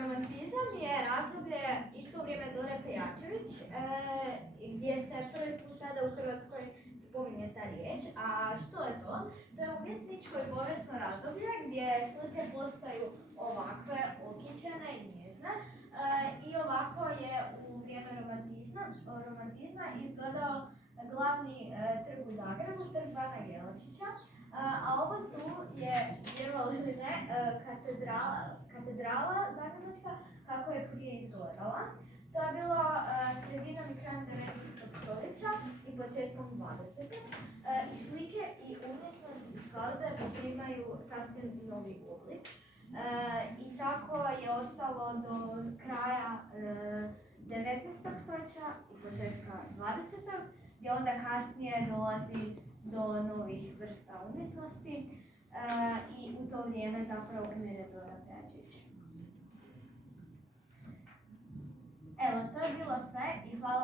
Romantizam je razdoblje isto vrijeme Dore Pejačević, gdje se prvi put tada u Hrvatskoj spominje ta riječ. A što je to? To je umjetničko i povijesno razdoblje gdje slike postaju ovakve, okićene i nježne. I ovako je u vrijeme romantizma izgledao glavni trg u Zagrebu, trg Bana Jelačića. A ovo tu je, vjerovali ili ne, katedrala zagrebačka kako je prije izgledala. To je bilo sredinom i krajem 19. stoljeća i početkom 20. I slike i umjetnost i skladbe primaju sasvim novi oblik. I tako je ostalo do kraja 19. stoljeća i početka 20. gdje onda kasnije dolazi do novih vrsta umjetnosti i u to vrijeme zapravo umire Dora Pejačević. Evo, to je bilo sve i hvala